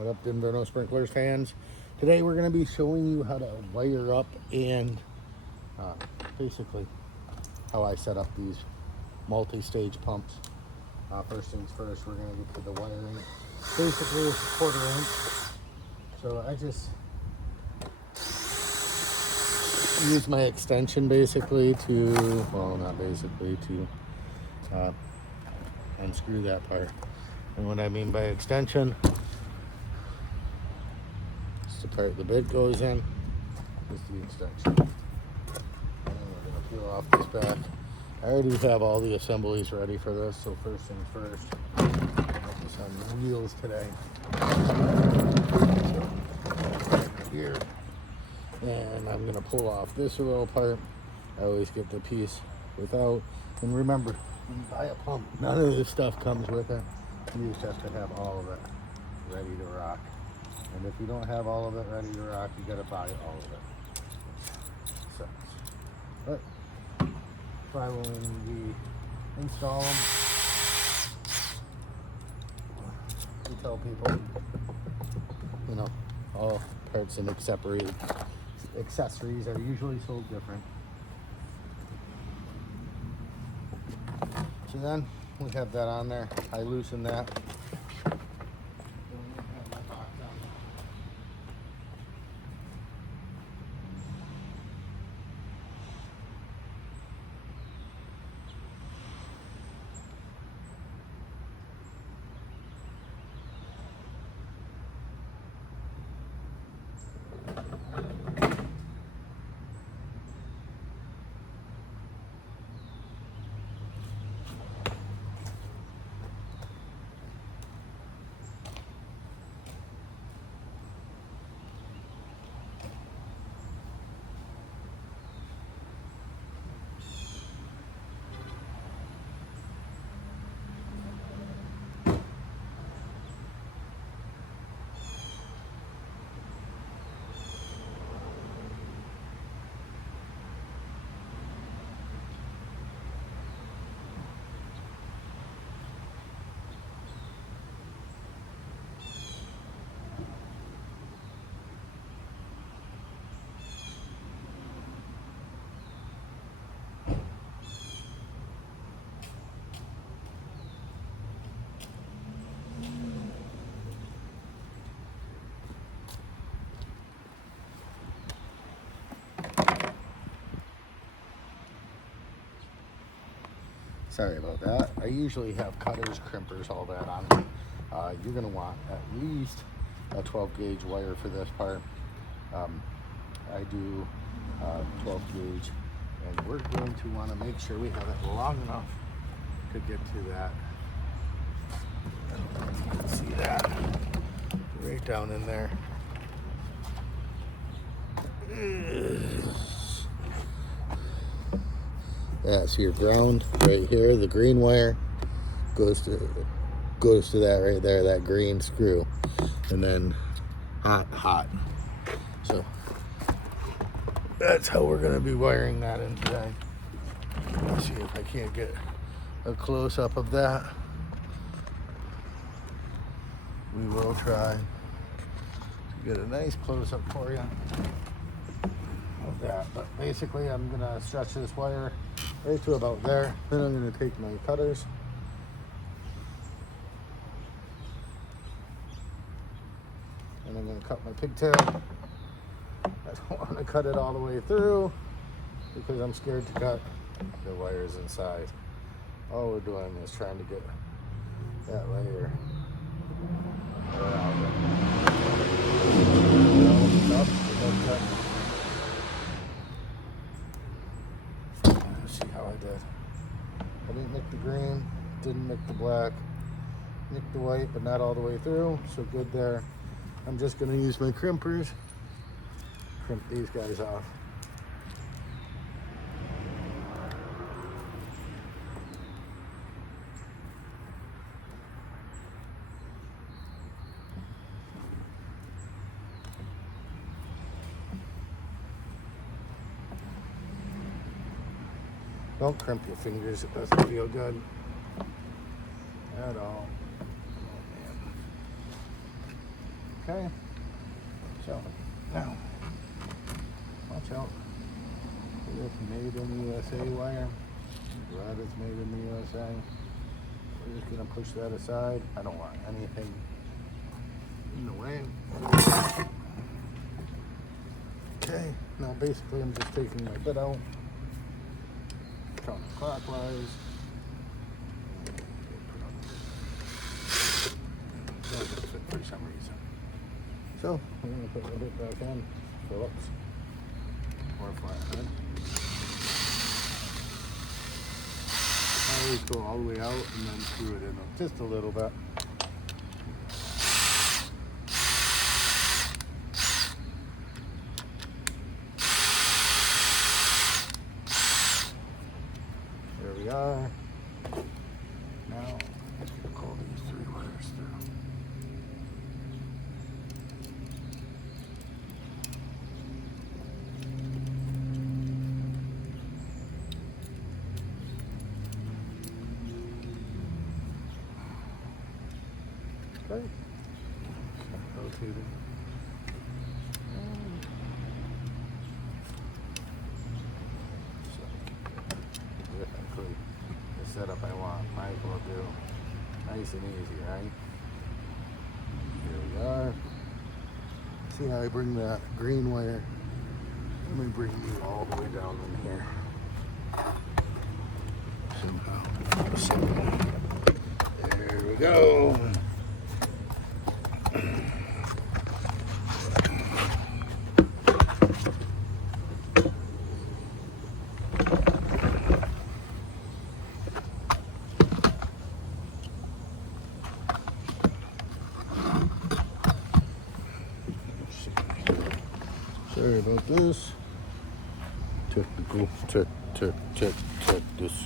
What up, Denverno Sprinklers fans? Today we're going to be showing you how to wire up and basically how I set up these multi-stage pumps. First things first, we're going to get to the wiring. Basically, it's a 1/4 inch. So I just use my extension basically to, well, not basically, to unscrew that part. And what I mean by extension, it's the part the bit goes in, is the extension. And we're going to peel off this back. I already have all the assemblies ready for this, so first things first, I'll focus on wheels today. So, here. And I'm going to pull off this little part. I always get the piece without. And remember, when you buy a pump, none of this stuff comes with it. You just have to have all of it ready to rock. And if you don't have all of it ready to rock, you got to buy all of it. So, but when we install them, we tell people, you know, all parts and accessories are usually sold different. So then we have that on there. I loosen that. Sorry about that. I usually have cutters, crimpers, all that on me. You're going to want at least a 12 gauge wire for this part. I do 12 gauge, and we're going to want to make sure we have it long enough to get to that. You can see that right down in there. Yeah, so your ground right here, the green wire goes to that right there, that green screw, and then hot. So that's how we're gonna be wiring that in today. Let's see if I can't get a close up of that. We will try to get a nice close up for you of that. But basically, I'm gonna stretch this wire right to about there. Then I'm going to take my cutters and I'm going to cut my pigtail. I don't want to cut it all the way through because I'm scared to cut the wires inside. All we're doing is trying to get that layer right out there. See how I did. I didn't make the green, didn't make the black, nicked the white, but not all the way through, so good there. I'm just going to use my crimpers, crimp these guys off. Don't crimp your fingers, it doesn't feel good at all. Oh, man. Okay? So, now, watch out. It's made in the USA wire. Glad it's made in the USA. We're just gonna push that aside. I don't want anything in the way. Okay, now basically I'm just taking my bit out, counterclockwise. Doesn't fit for some reason. So I'm gonna put my bit back in, Phillips or flathead. I always go all the way out and then screw it in just a little bit. There we are. Now let's pull these 3 wires through. Okay. Rotated. Technically, the setup I want, might as well do nice and easy, right? Here we are. See how I bring that green wire? Let me bring you all the way down in here. There we go. Sorry about this. Technical check this.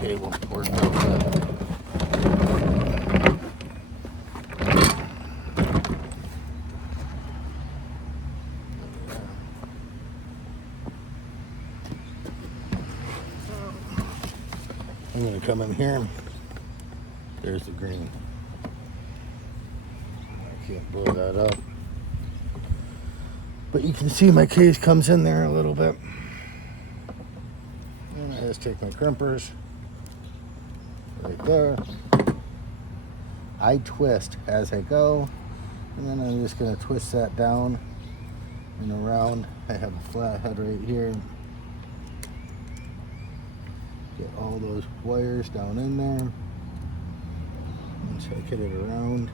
Cable worked out that. I'm gonna come in here. There's the green. I can't blow that up. But you can see my case comes in there a little bit. And I just take my crimpers right there. I twist as I go. And then I'm just gonna twist that down and around. I have a flathead right here. Get all those wires down in there. And check it around.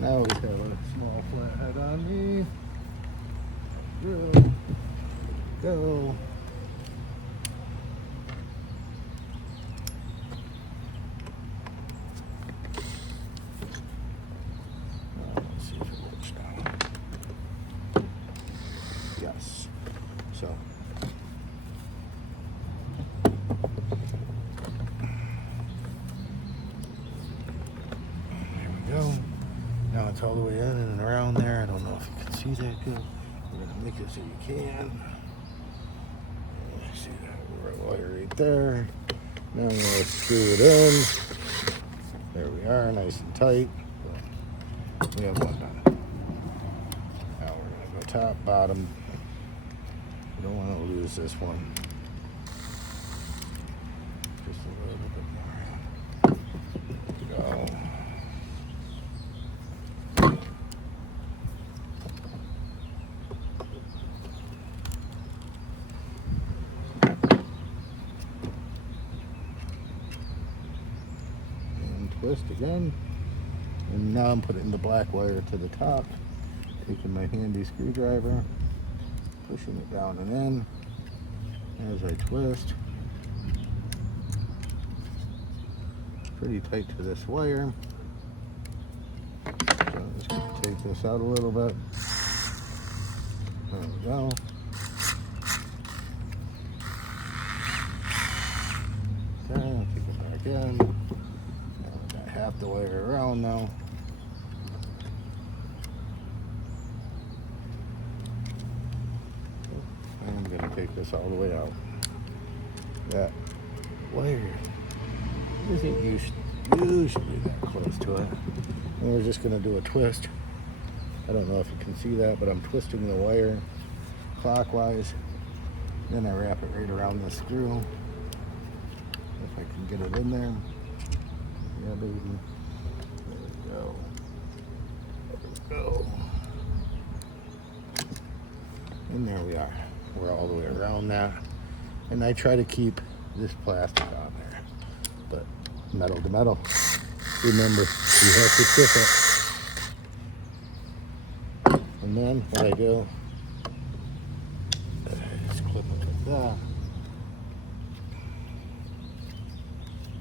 Now we have a small flathead on me. Go. Let's see if it works now. Yes. So. There we go. Now it's all the way in and around there. I don't know if you can see that good. We're going to make it so you can. See that wire right there. Now I'm going to screw it in. There we are, nice and tight. We have one done. Now we're going to go top, bottom. We don't want to lose this one. Just a little bit more. Go. Twist again, and now I'm putting the black wire to the top, taking my handy screwdriver, pushing it down and in as I twist. Pretty tight to this wire, so I'm just going to take this out a little bit. There we go. in. And we got half the way around now. I'm going to take this all the way out. That wire isn't usually that close to it. And we're just going to do a twist. I don't know if you can see that, but I'm twisting the wire clockwise. Then I wrap it right around the screw. If I can get it in there. Yeah, baby. There we go. There we go. And there we are. We're all the way around that. And I try to keep this plastic on there. But metal to metal. Remember, you have to chip it. And then what I do, I just clip it like that.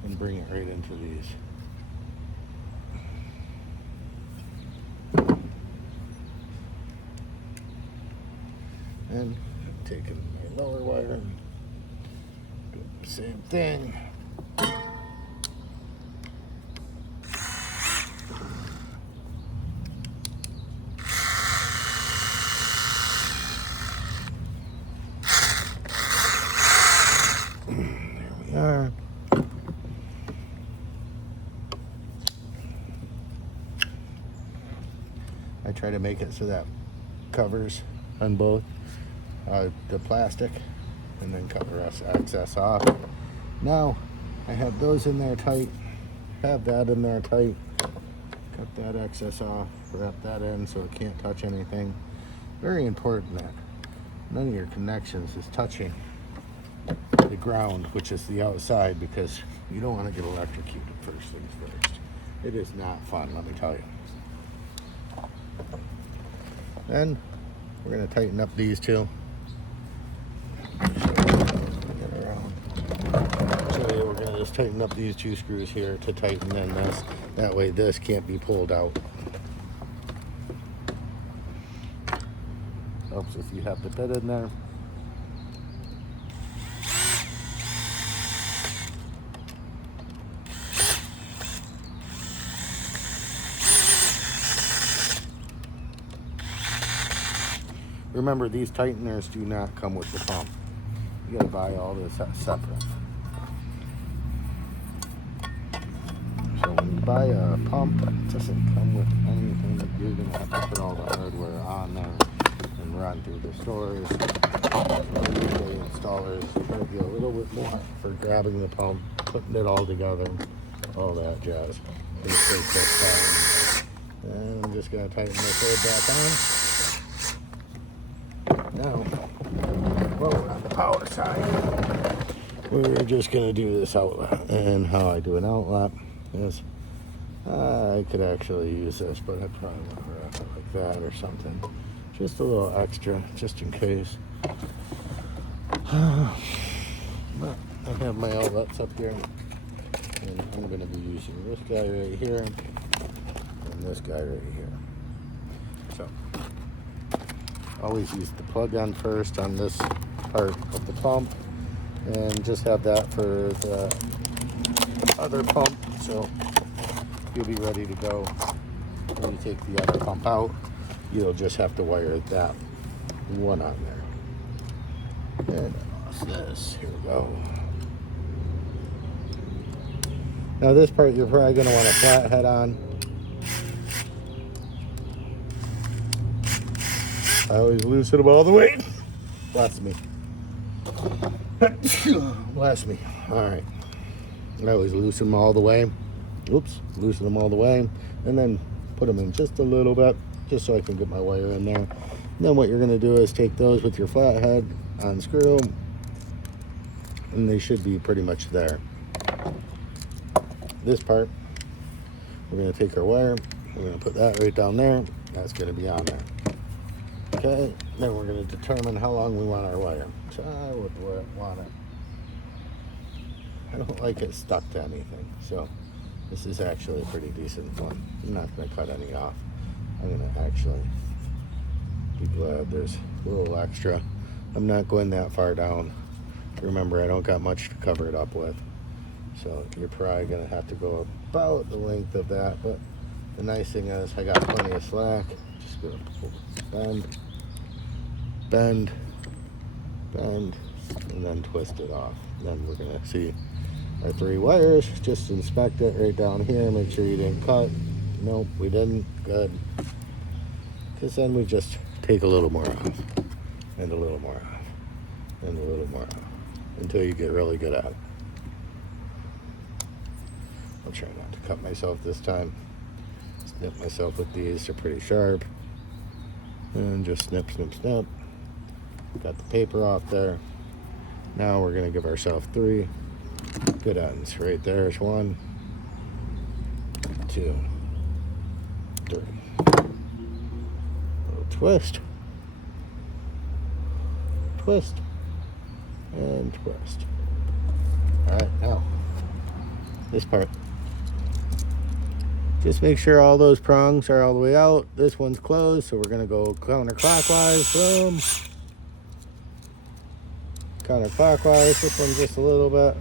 And bring it right into these. And I'm taking my lower wire and doing the same thing. There we are. I try to make it so that covers on both the plastic and then cover us excess off. Now I have those in there tight, have that in there tight, cut that excess off, wrap that in so it can't touch anything. Very important that none of your connections is touching the ground, which is the outside, because you don't want to get electrocuted first things first. It is not fun, let me tell you. Then we're going to tighten up these two. So we're going to just tighten up these two screws here to tighten in this. That way this can't be pulled out. Helps if you have the bit in there. Remember, these tighteners do not come with the pump. You gotta buy all this separate. So when you buy a pump, it doesn't come with anything. You're gonna have to put all the hardware on there and run through the stores. Usually installers try to get a little bit more for grabbing the pump, putting it all together, all that jazz. It takes that time. And I'm just gonna tighten this hood back on. Now, while we're on the power side, we're just going to do this outlet. And how I do an outlet is, I could actually use this, but I probably want to wrap it like that or something. Just a little extra, just in case. But I have my outlets up here, and I'm going to be using this guy right here, and this guy right here. So, always use the plug-in first on this part of the pump, and just have that for the other pump, so you'll be ready to go. When you take the other pump out, you'll just have to wire that one on there. And I lost this. Here we go. Now this part you're probably going to want a flathead on. I always loosen them all the way. Bless me. Bless me. Alright. I always loosen them all the way. Oops. Loosen them all the way. And then put them in just a little bit, just so I can get my wire in there. And then what you're going to do is take those with your flathead, unscrew them, and they should be pretty much there. This part, we're going to take our wire, we're going to put that right down there. That's going to be on there. Okay, then we're going to determine how long we want our wire. So I would want it. I don't like it stuck to anything, so this is actually a pretty decent one. I'm not going to cut any off. I'm going to actually be glad there's a little extra. I'm not going that far down. Remember, I don't got much to cover it up with. So you're probably gonna have to go about the length of that, but the nice thing is I got plenty of slack. Just gonna bend, bend, bend, and then twist it off. Then we're gonna see our 3 wires. Just inspect it right down here, make sure you didn't cut. Nope, we didn't. Good. Because then we just take a little more off, and a little more off, and a little more off, until you get really good at it. I'll try not to cut myself this time. Snip myself with these, they're pretty sharp. And just snip, snip, snip. Got the paper off there. Now we're gonna give ourselves 3 good ends. Right there's 1, 2, 3. Little twist, twist, and twist. All right, now this part. Just make sure all those prongs are all the way out. This one's closed, so we're gonna go counterclockwise. Boom. Counterclockwise. This one's just a little bit.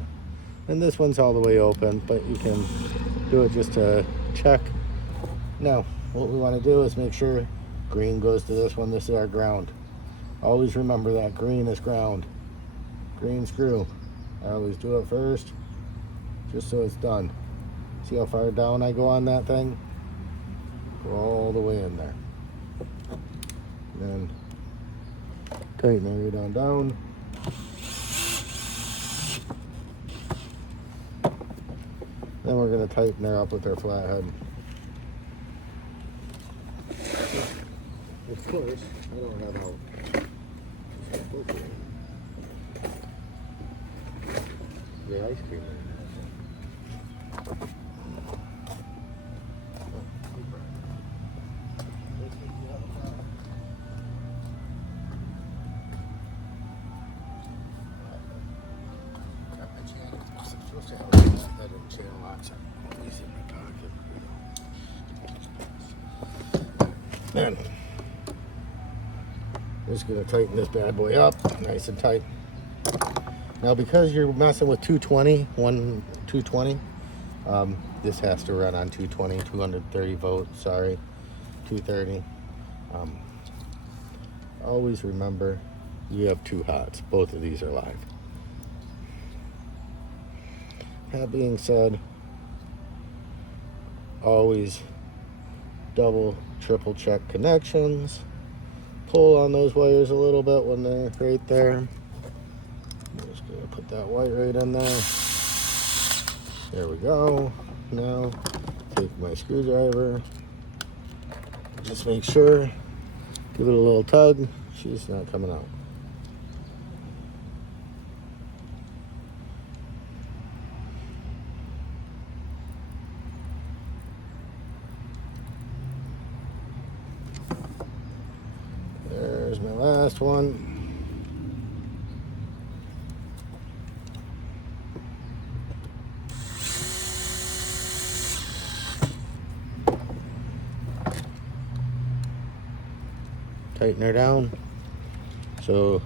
And this one's all the way open, but you can do it just to check. Now, what we want to do is make sure green goes to this one. This is our ground. Always remember that green is ground. Green screw. I always do it first, just so it's done. See how far down I go on that thing? Go all the way in there. And then tighten it right on down. Then we're going to tighten her up with our flathead. Of course, I don't have out. The ice cream. Then just gonna tighten this bad boy up nice and tight. Now because you're messing with 220, this has to run on 220, 230 volts, sorry, 230. Always remember you have 2 hots. Both of these are live. That being said, always double, triple check connections. Pull on those wires a little bit when they're right there. I'm just gonna put that white right in there. There we go. Now take my screwdriver. Just make sure, give it a little tug. She's not coming out. There's my last one. Tighten her down. So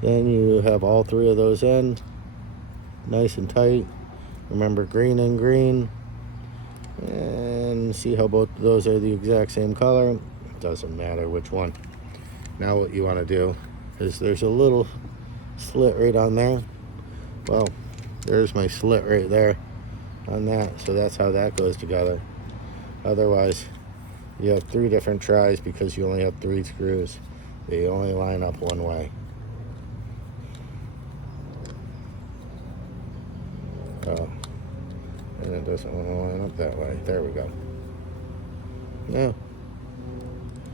then you have all 3 of those in, nice and tight. Remember green and green. And see how both of those are the exact same color. It doesn't matter which one. Now what you want to do is there's a little slit right on there. Well, there's my slit right there on that. So that's how that goes together. Otherwise, you have 3 different tries because you only have 3 screws. They only line up one way. Oh, and it doesn't want to line up that way. There we go. Now,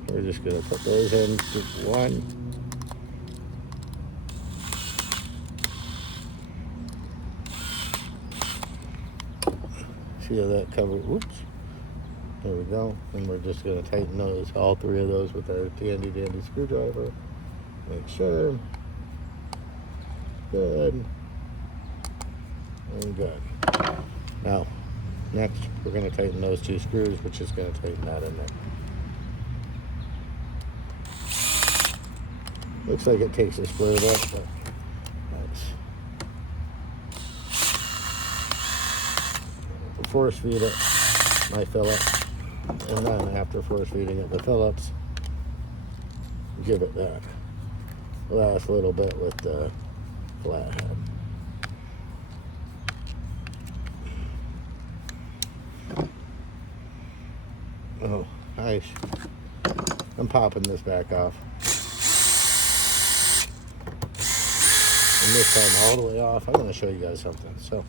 we're just going to put those in to 1. See how that covers? Whoops. There we go. And we're just going to tighten those, all 3 of those with our handy dandy screwdriver. Make sure. Good. And good. Now, next, we're going to tighten those 2 screws, which is going to tighten that in there. Looks like it takes a split of it, but nice. force feed it my Phillips, and then after force feeding it the Phillips, give it that last little bit with the flathead. Oh, nice. I'm popping this back off. And this time all the way off. I'm going to show you guys something. So,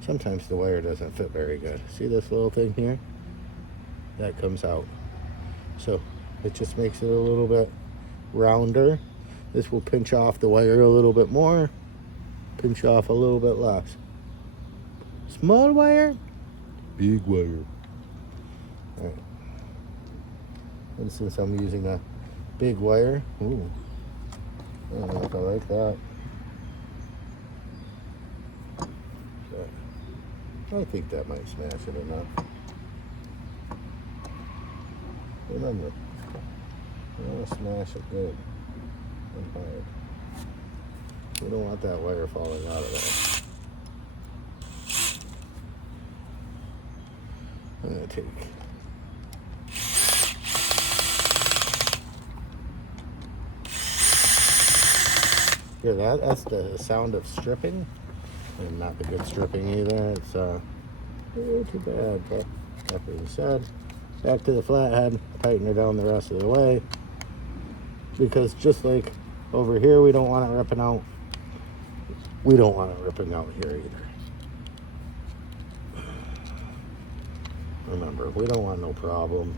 sometimes the wire doesn't fit very good. See this little thing here? That comes out. So, it just makes it a little bit rounder. This will pinch off the wire a little bit more. Pinch off a little bit less. Small wire, big wire. All right. And since I'm using a big wire, ooh, I don't know if I like that. So, I think that might smash it enough. Remember, you want to smash it good and hard. We don't want that wire falling out of there. I'm going to take here, that's the sound of stripping, and not the good stripping either. It's too bad, but that being said, back to the flathead, tighten it down the rest of the way, because just like over here we don't want it ripping out, we don't want it ripping out here either. Remember, we don't want no problem.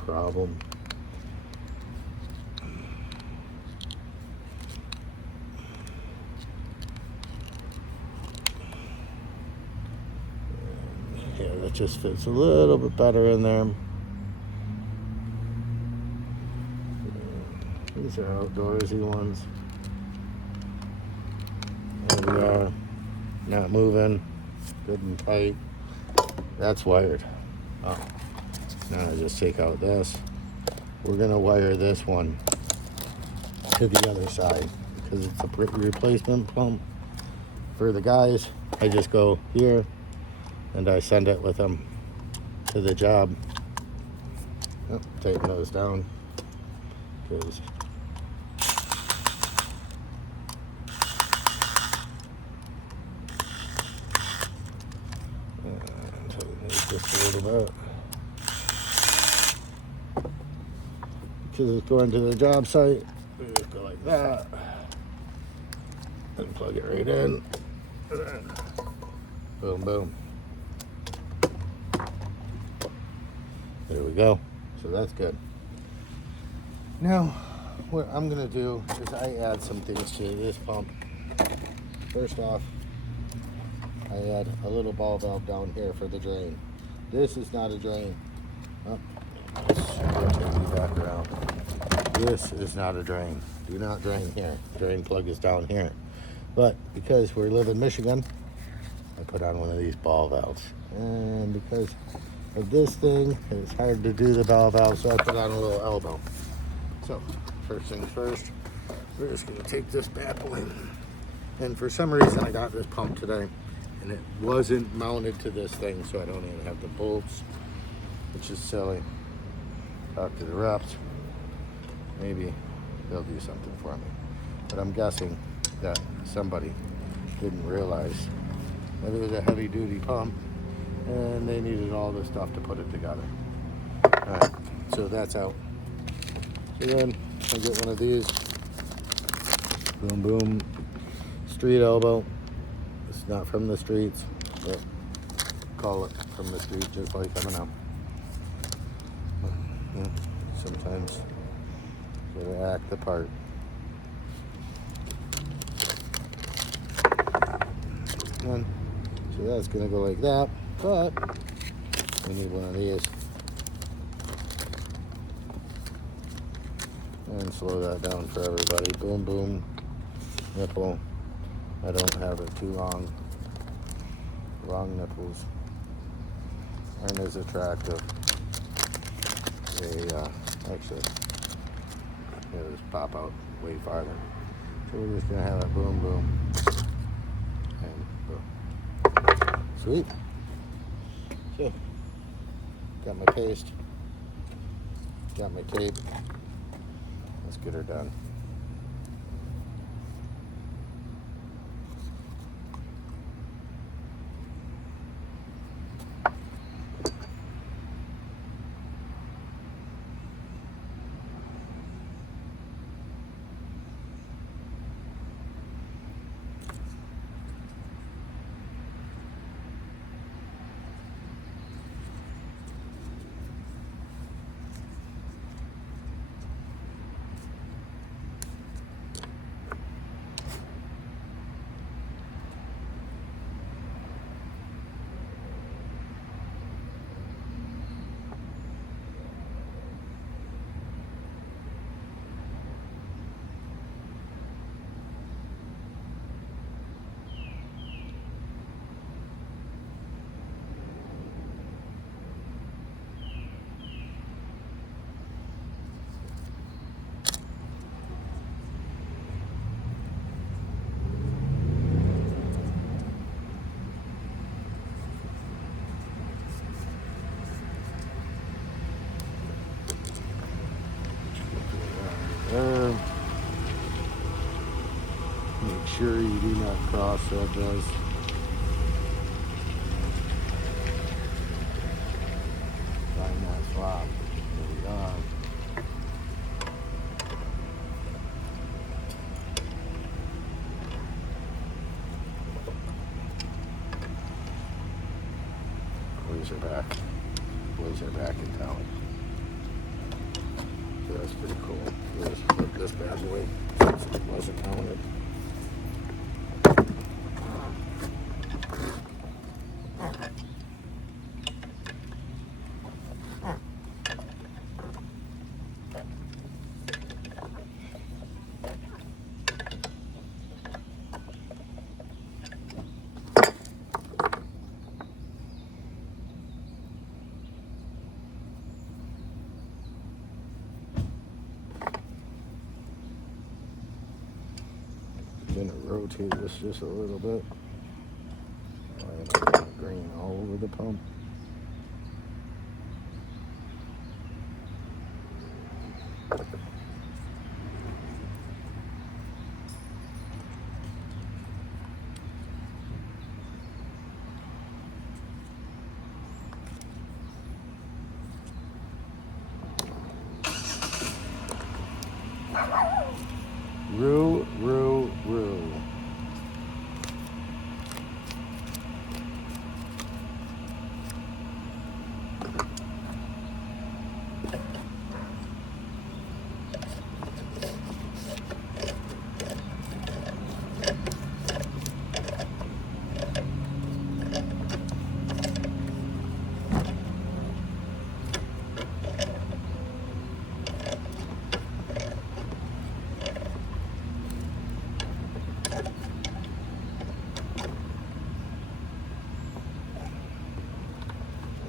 Yeah, that just fits a little bit better in there. These are outdoorsy ones. There we are. Not moving. Good and tight. That's wired. Oh. Now I just take out this. We're going to wire this one to the other side because it's a replacement pump for the guys. I just go here and I send it with them to the job. Oh, tighten those down because just a little bit. Because it's going to the job site, we just go like that and plug it right in. Boom, boom. There we go. So that's good. Now, what I'm going to do is I add some things to this pump. First off, I add a little ball valve down here for the drain. This is not a drain. Oh, let's take you back around. This is not a drain. Do not drain here. The drain plug is down here. But because we live in Michigan, I put on one of these ball valves. And because of this thing, it's hard to do the ball valve, so I put on a little elbow. So, first things first, we're just going to take this bad boy. And for some reason, I got this pump today, and it wasn't mounted to this thing, so I don't even have the bolts, which is silly. Talk to the reps. Maybe they'll do something for me. But I'm guessing that somebody didn't realize that it was a heavy duty pump and they needed all this stuff to put it together. Alright, so that's out. So then I get one of these. Boom, boom. Street elbow. It's not from the streets, but call it from the street just like M&M. Sometimes gotta act the part. And so that's gonna go like that, but we need one of these. And slow that down for everybody. Boom, boom. Nipple. I don't have it too long. Long nipples aren't as attractive. They actually, it'll just pop out way farther. So we're just gonna have it boom, boom, and boom. Sweet. So, got my paste, got my tape. Let's get her done. Make sure you do not cross edges. Find that flop. There we are. Laser back. Laser back in town. So that's pretty cool. Let's flip this bad boy since it wasn't mounted. Gonna rotate this just a little bit. Green all over the pump. Roo, roo, roo.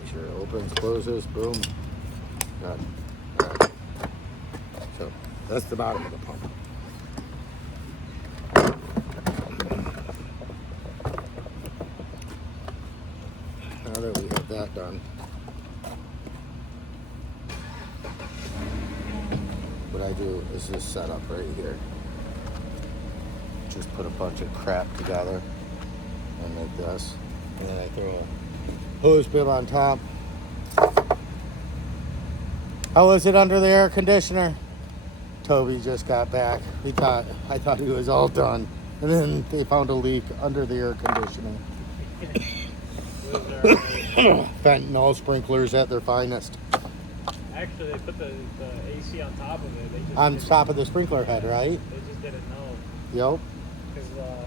Make sure it opens, closes, boom. Done. All right. So that's the bottom of the pump. Now that we have that done, what I do is this setup right here. Just put a bunch of crap together and make this. And then I throw a hose bib on top. How was it under the air conditioner? Toby just got back. I thought he was all done. And then they found a leak under the air conditioner. Fentanyl sprinklers at their finest. Actually, they put the AC on top of it. They just On top of the sprinkler head, right? They just didn't know. Yep. Because zone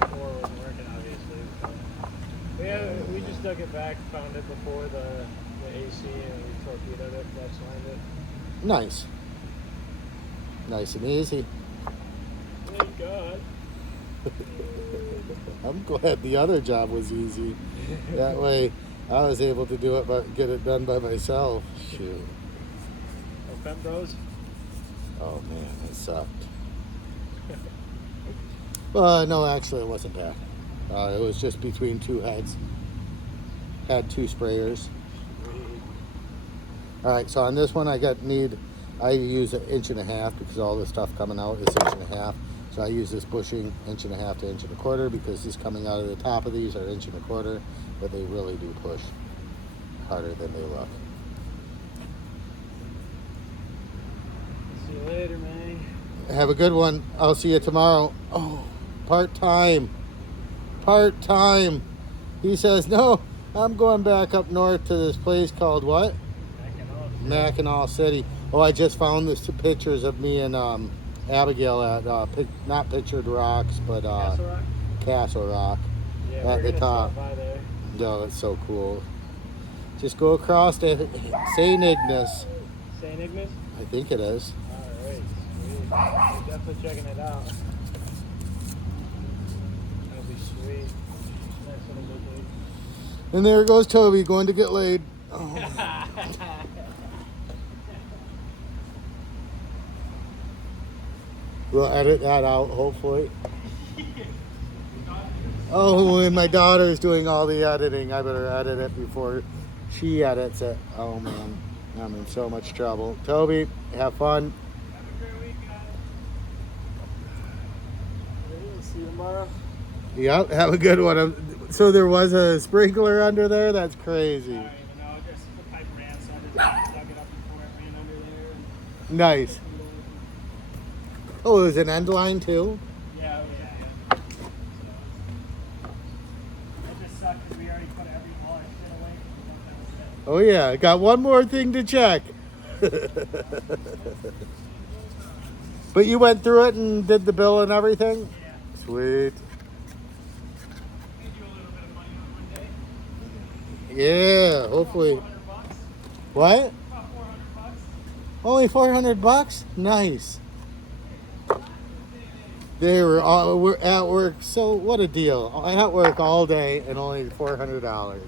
4 wasn't working, obviously. So, yeah, we just dug it back, found it before the AC, and we torpedoed it, flex lined it. Nice. Nice and easy. Thank God. I'm glad the other job was easy. That way I was able to do it, but get it done by myself. Shoot. Oh, Fem Bros? Oh man, it sucked. Well, no, actually it wasn't bad. It was just between two heads. had 2 sprayers. All right, so on this one I use 1.5 inches because all the stuff coming out is 1.5 inches. So I use this bushing 1.5 inches to 1.25 inches because this coming out of the top of these are 1.25 inches, but they really do push harder than they look. See you later, man. Have a good one. I'll see you tomorrow. Oh, part-time. Part-time. He says, no, I'm going back up north to this place called what? Mackinac City. Oh, I just found this 2 pictures of me and Abigail at, not Pictured Rocks, but Castle Rock? Castle Rock. Yeah, At we're the gonna top. stop by there. No, it's so cool. Just go across to St. Ignace. St. Ignace? I think it is. Alright, sweet. We're definitely checking it out. That'll be sweet. Nice little location. And there goes Toby going to get laid. Oh. We'll edit that out, hopefully. Oh, and my daughter's doing all the editing. I better edit it before she edits it. Oh, man. I'm in so much trouble. Toby, have fun. Have a great week, guys. See you tomorrow. Yep, have a good one. So there was a sprinkler under there? That's crazy. I don't even know. Just the pipe ran, so I just dug it up before it ran under there. Nice. Oh, it was an end line too? Yeah. So, it just sucked because we already put all our shit away. Oh yeah, got one more thing to check. But you went through it and did the bill and everything? Yeah. Sweet. Made you a little bit of money on one day. Yeah, hopefully. $400. What? About $400. Only $400? Nice. We're at work, so what a deal. I'm at work all day and only $400.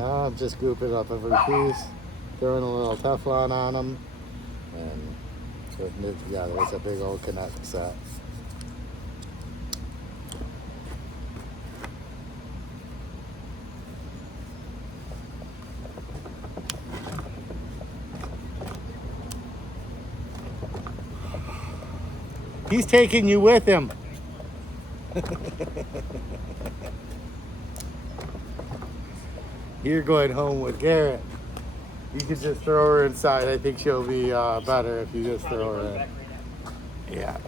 I'm just scooping up every piece, throwing a little Teflon on them, and putting it together. It's a big old Connect set. He's taking you with him. You're going home with Garrett. You could just throw her inside. I think she'll be better if you just throw her in. Yeah.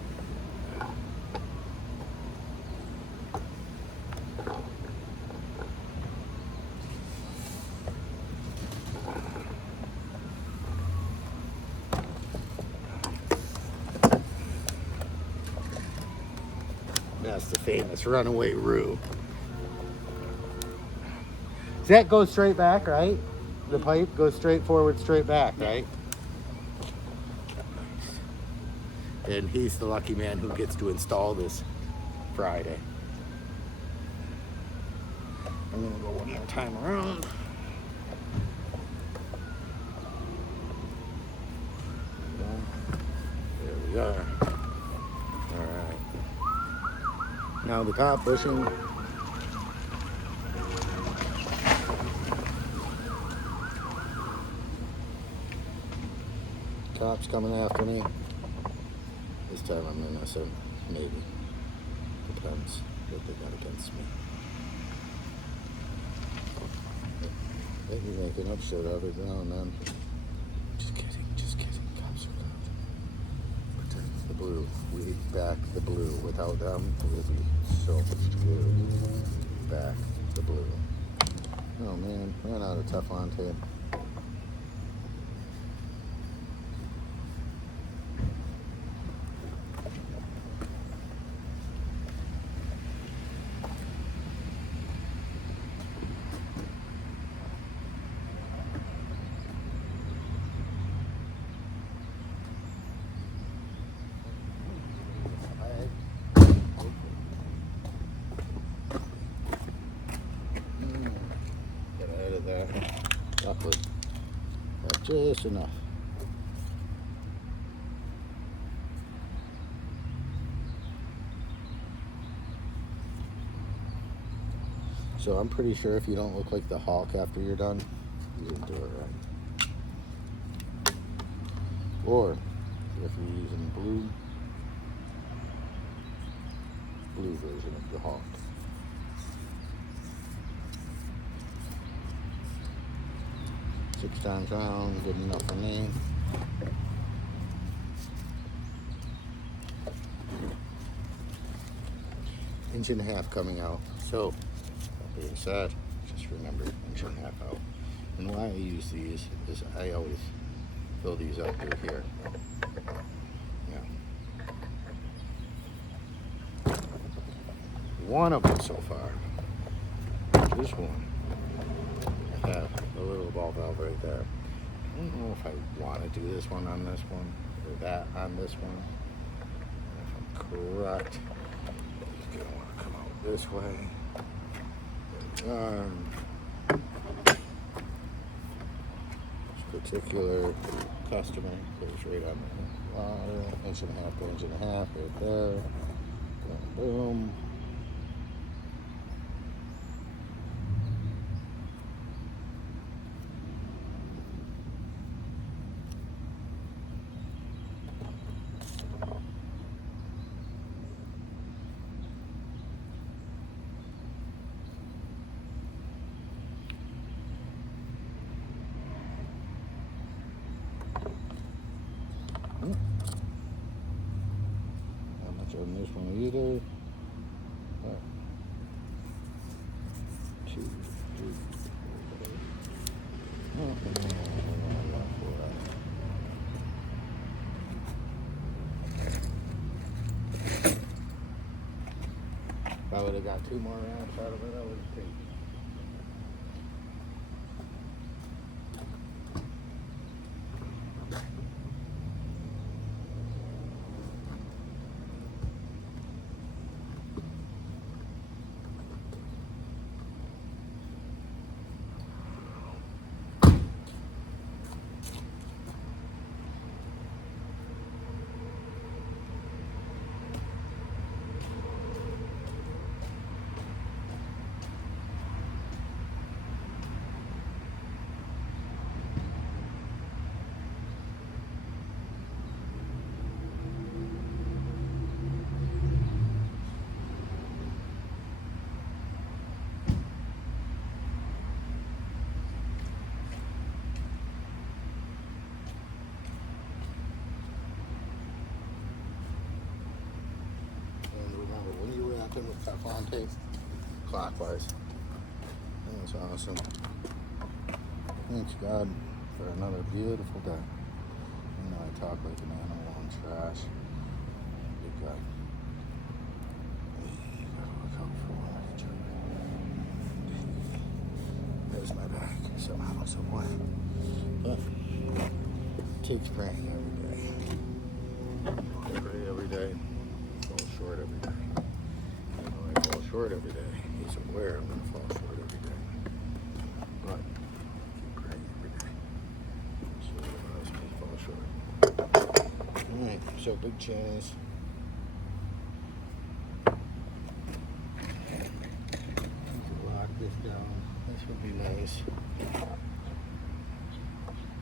That's the famous runaway Roo. Does that go straight back, right? The pipe goes straight forward, straight back, right? And he's the lucky man who gets to install this Friday. I'm gonna go one more time around. There we are. All right. Now the top bushing. Cops coming after me. This time I'm innocent, maybe. Depends what they got against me. They be making up shit every now and then. Just kidding, just kidding. Cops are coming. Protect the blue. We back the blue. Without them, we'll be so much screwed. Back the blue. Oh man, ran out of Teflon tape. Just enough. So I'm pretty sure if you don't look like the Hulk after you're done, you didn't do it right. Or if you're using blue version of the Hulk. Six times round, good enough for me. Inch and a half coming out. So, that being said, just remember inch and a half out. And why I use these is I always fill these up through here. Yeah. One of them so far. This one. I have a little ball valve right there. I don't know if I want to do this one on this one or that on this one. If I'm correct, it's going to want to come out this way. This particular customer goes right on the water, inch and a half right there. Boom, boom. Not much on this one either. 2, 3, 4. If I would have got 2 more rounds out of it, I would have taken it. With Teflon tape clockwise. That's awesome. Thanks God for another beautiful day. You know I talk like an animal and trash. Big guy. You gotta look out for each other. There's my back somehow, some way. But it takes praying every day. I pray every day. Fall short every day. Short every day. He's aware I'm going to fall short every day. But keep praying every day. So otherwise I fall short. Alright, so big chance. Lock this down. This would be nice.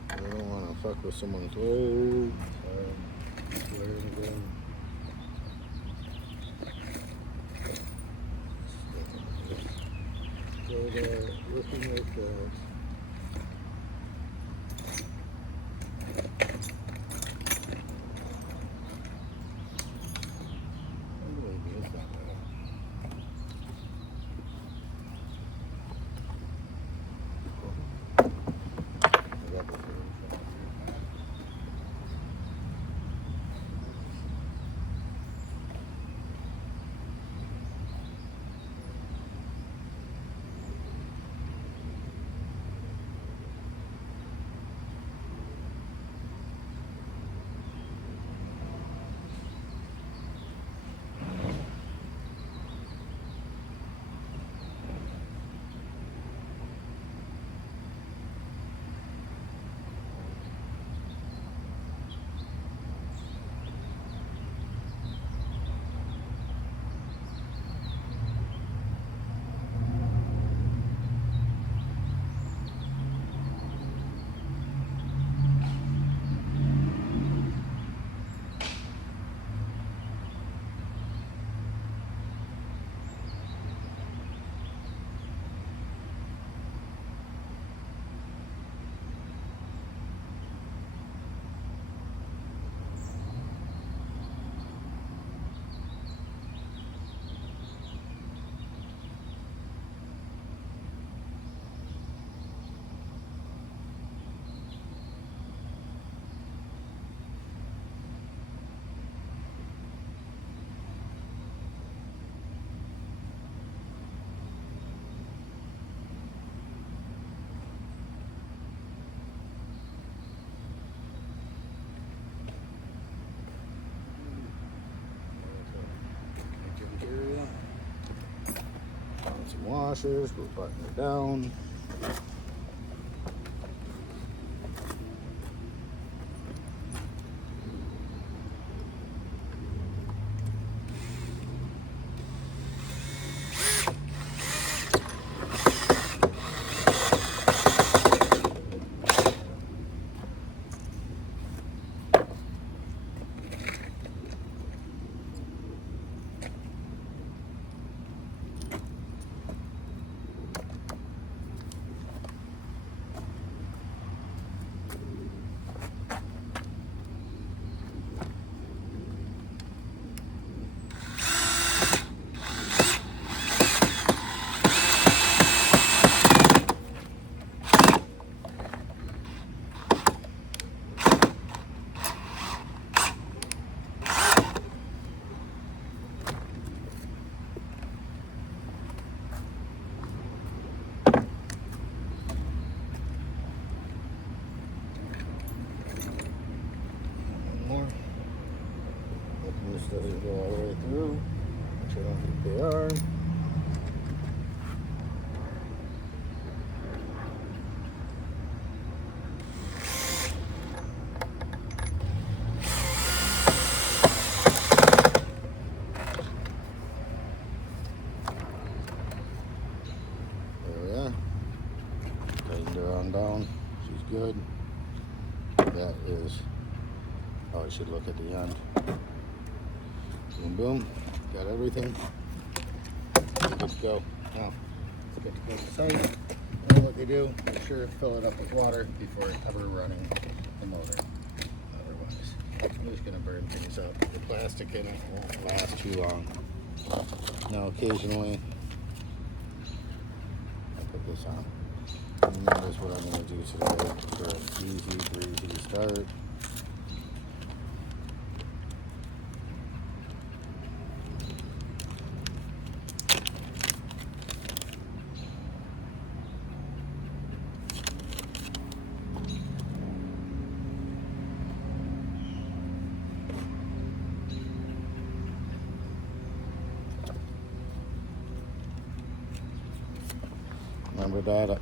I don't want to fuck with someone's road. Where is it going? So they're looking at the got some washers. We'll button it down. More. Hoping this doesn't go all the way through, which I don't think they are. There we are. Tightened her on down. She's good. That is. Oh, I should look at the end. Boom, boom. Got everything. Good to go. Now, let's get to clean the site. And what they do, make sure to fill it up with water before ever running the motor. Otherwise, I'm just going to burn things up. The plastic in it won't last too long. Now, occasionally, I put this on. And that is what I'm going to do today for an easy, breezy start. Remember that